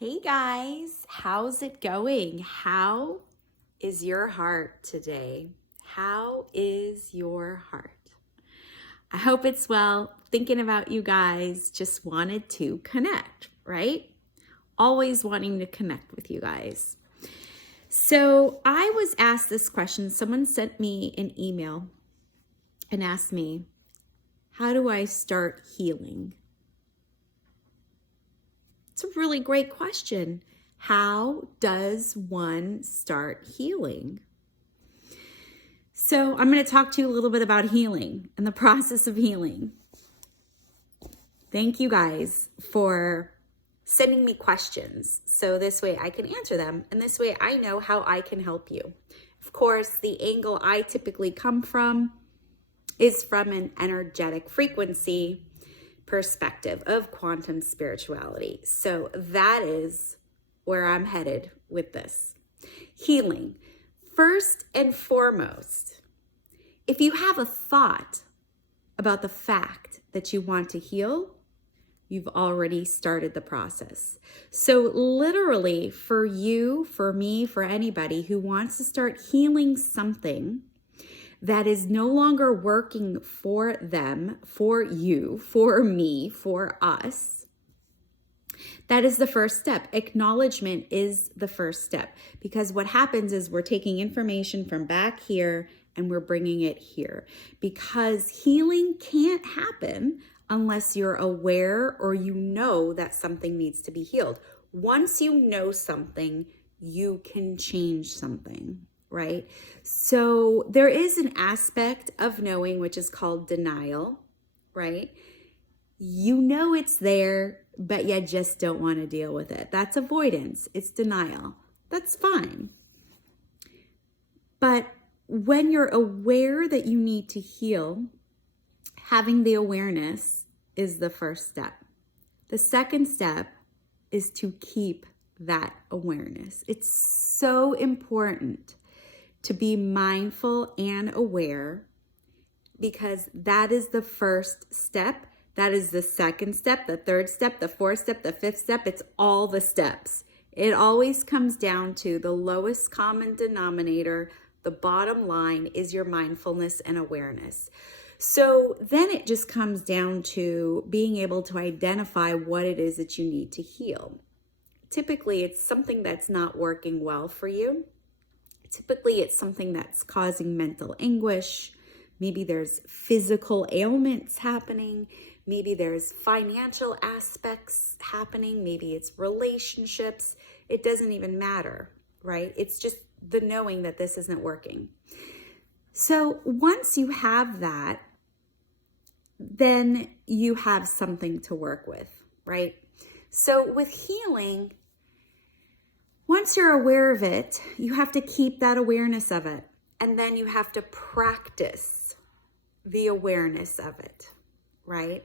Hey guys, how's it going? How is your heart today? How is your heart? I hope it's well. Thinking about you guys, just wanted to connect, right? Always wanting to connect with you guys. So I was asked this question. Someone sent me an email and asked me, how do I start healing? It's a really great question. How does one start healing? So I'm going to talk to you a little bit about healing and the process of healing. Thank you guys for sending me questions. So this way I can answer them. And this way I know how I can help you. Of course, the angle I typically come from is from an energetic frequency perspective of quantum spirituality. So that is where I'm headed with this. Healing. First and foremost, if you have a thought about the fact that you want to heal, you've already started the process. So literally for you, for me, for anybody who wants to start healing something that is no longer working for them, for you, for me, for us, that is the first step. Acknowledgement is the first step, because what happens is we're taking information from back here and we're bringing it here, because healing can't happen unless you're aware or you know that something needs to be healed. Once you know something, you can change something. Right? So there is an aspect of knowing which is called denial, right? You know it's there, but you just don't want to deal with it. That's avoidance. It's denial. That's fine. But when you're aware that you need to heal, having the awareness is the first step. The second step is to keep that awareness. It's so important to be mindful and aware, because that is the first step. That is the second step, the third step, the fourth step, the fifth step. It's all the steps. It always comes down to the lowest common denominator. The bottom line is your mindfulness and awareness. So then it just comes down to being able to identify what it is that you need to heal. Typically, it's something that's not working well for you. Typically, it's something that's causing mental anguish. Maybe there's physical ailments happening. Maybe there's financial aspects happening. Maybe it's relationships. It doesn't even matter, right? It's just the knowing that this isn't working. So once you have that, then you have something to work with, right? So with healing, once you're aware of it, you have to keep that awareness of it. And then you have to practice the awareness of it, right?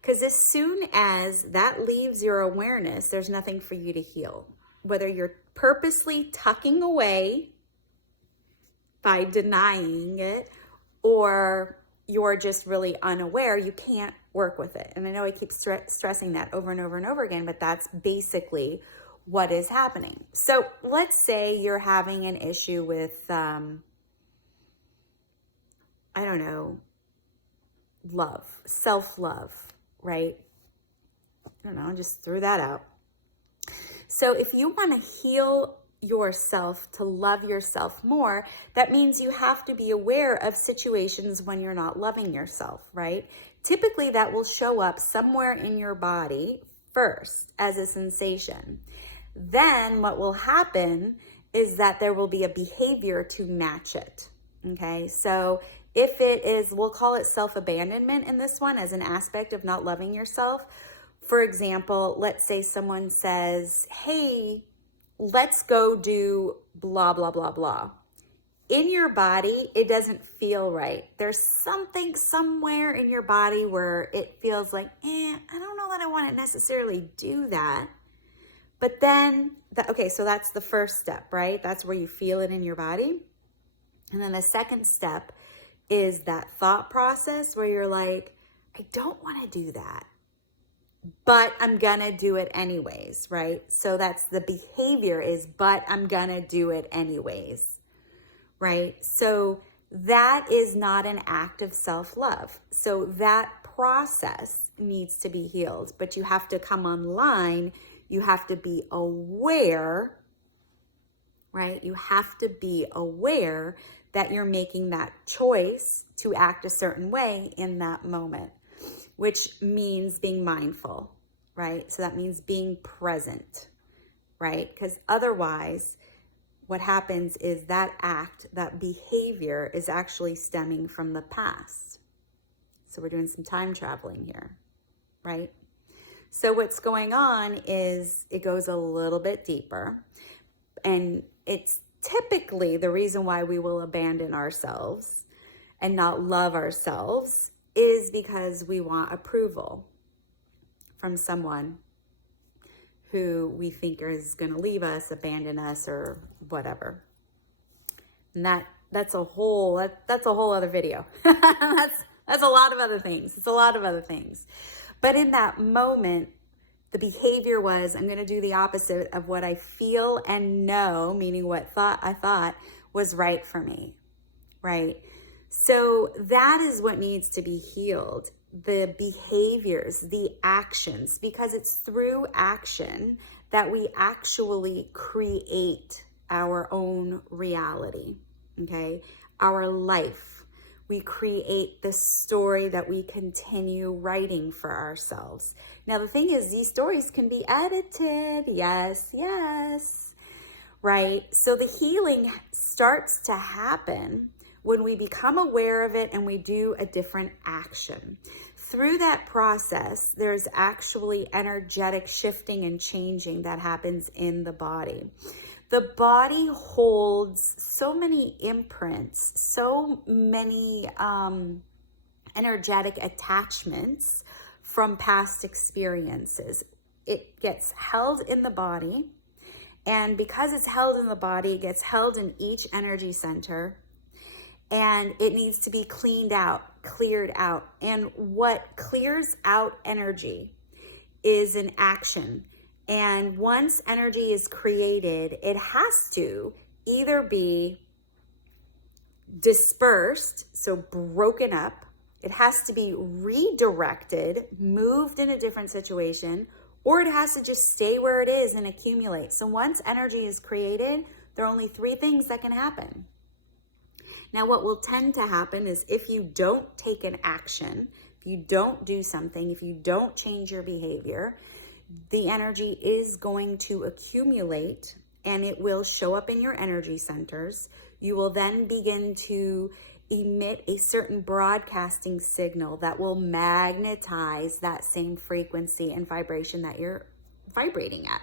Because as soon as that leaves your awareness, there's nothing for you to heal. Whether you're purposely tucking away by denying it, or you're just really unaware, you can't work with it. And I know I keep stressing that over and over and over again, but that's basically what is happening. So let's say you're having an issue with, love, self-love, right? I don't know, just threw that out. So if you want to heal yourself, to love yourself more, that means you have to be aware of situations when you're not loving yourself, right? Typically that will show up somewhere in your body first as a sensation. Then what will happen is that there will be a behavior to match it, okay? So if it is, we'll call it self-abandonment in this one as an aspect of not loving yourself. For example, let's say someone says, hey, let's go do blah, blah, blah, blah. In your body, it doesn't feel right. There's something somewhere in your body where it feels like, I don't know that I want to necessarily do that. But then, so that's the first step, right? That's where you feel it in your body. And then the second step is that thought process where you're like, I don't want to do that. but I'm gonna do it anyways, right? So that's the behavior is, but I'm gonna do it anyways, right? So that is not an act of self-love. So that process needs to be healed, but you have to come online. You have to be aware, right? You have to be aware that you're making that choice to act a certain way in that moment, which means being mindful, right? So that means being present, right? Because otherwise, what happens is that act, that behavior is actually stemming from the past. So we're doing some time traveling here, right? So what's going on is it goes a little bit deeper, and it's typically the reason why we will abandon ourselves and not love ourselves is because we want approval from someone who we think is going to leave us, abandon us, or whatever. And that's a whole other video. that's a lot of other things. It's a lot of other things. But in that moment, the behavior was, I'm going to do the opposite of what I feel and know, meaning what I thought was right for me, right? So that is what needs to be healed. The behaviors, the actions, because it's through action that we actually create our own reality, okay? Our life. We create the story that we continue writing for ourselves. Now, the thing is, these stories can be edited. Yes, yes, right? So the healing starts to happen when we become aware of it and we do a different action. Through that process, there's actually energetic shifting and changing that happens in the body. The body holds so many imprints, so many energetic attachments from past experiences. It gets held in the body, and because it's held in the body, it gets held in each energy center, and it needs to be cleaned out, cleared out. And what clears out energy is an action. And once energy is created, it has to either be dispersed, so broken up, it has to be redirected, moved in a different situation, or it has to just stay where it is and accumulate. So once energy is created, there are only three things that can happen. Now, what will tend to happen is if you don't take an action, if you don't do something, if you don't change your behavior, the energy is going to accumulate and it will show up in your energy centers. You will then begin to emit a certain broadcasting signal that will magnetize that same frequency and vibration that you're vibrating at.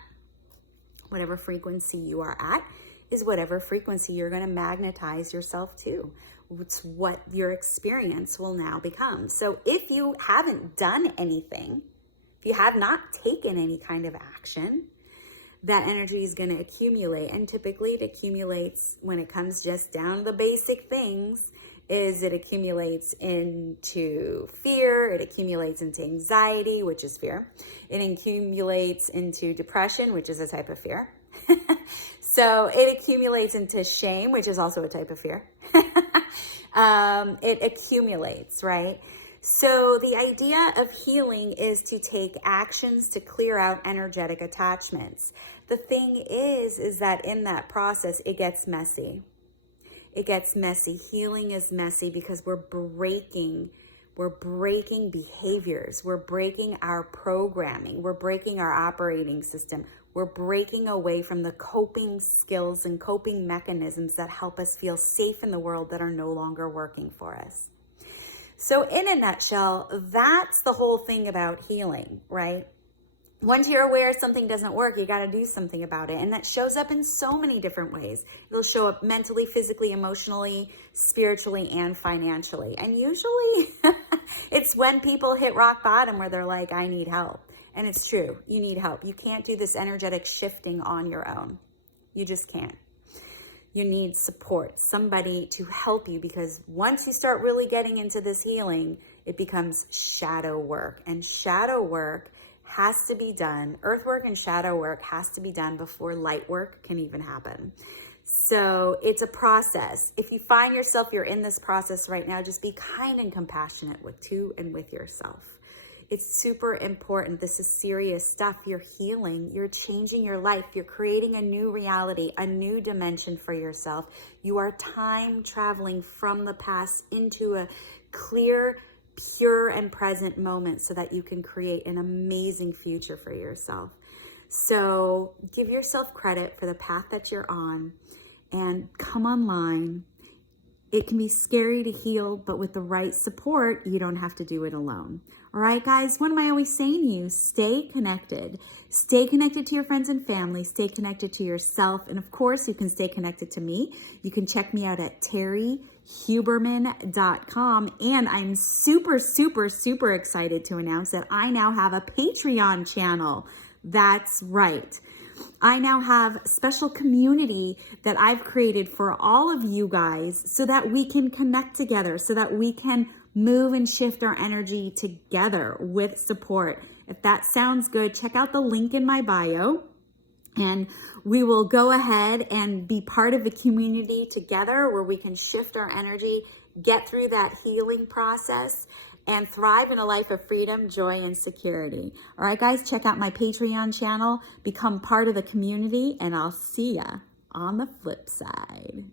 Whatever frequency you are at is whatever frequency you're going to magnetize yourself to. It's what your experience will now become. So if you haven't done anything, if you have not taken any kind of action, that energy is going to accumulate. And typically it accumulates when it comes just down to the basic things, is it accumulates into fear, it accumulates into anxiety, which is fear. It accumulates into depression, which is a type of fear. So it accumulates into shame, which is also a type of fear. It accumulates, right? So the idea of healing is to take actions to clear out energetic attachments. The thing is that in that process, it gets messy. It gets messy. Healing is messy because we're breaking behaviors. We're breaking our programming. We're breaking our operating system. We're breaking away from the coping skills and coping mechanisms that help us feel safe in the world that are no longer working for us. So in a nutshell, that's the whole thing about healing, right? Once you're aware something doesn't work, you got to do something about it. And that shows up in so many different ways. It'll show up mentally, physically, emotionally, spiritually, and financially. And usually it's when people hit rock bottom where they're like, I need help. And it's true. You need help. You can't do this energetic shifting on your own. You just can't. You need support, somebody to help you, because once you start really getting into this healing, it becomes shadow work. And shadow work has to be done. Earth work and shadow work has to be done before light work can even happen. So it's a process. If you find yourself, you're in this process right now, just be kind and compassionate with yourself. It's super important. This is serious stuff. You're healing. You're changing your life. You're creating a new reality, a new dimension for yourself. You are time traveling from the past into a clear, pure, and present moment so that you can create an amazing future for yourself. So give yourself credit for the path that you're on and come online. It can be scary to heal, but with the right support, you don't have to do it alone. All right, guys, what am I always saying to you? Stay connected. Stay connected to your friends and family. Stay connected to yourself. And of course, you can stay connected to me. You can check me out at TerrieHuberman.com. And I'm super, super, super excited to announce that I now have a Patreon channel. That's right. I now have a special community that I've created for all of you guys so that we can connect together, so that we can move and shift our energy together with support. If that sounds good, check out the link in my bio and we will go ahead and be part of a community together where we can shift our energy, get through that healing process, and thrive in a life of freedom, joy, and security. All right, guys, check out my Patreon channel, become part of the community, and I'll see ya on the flip side.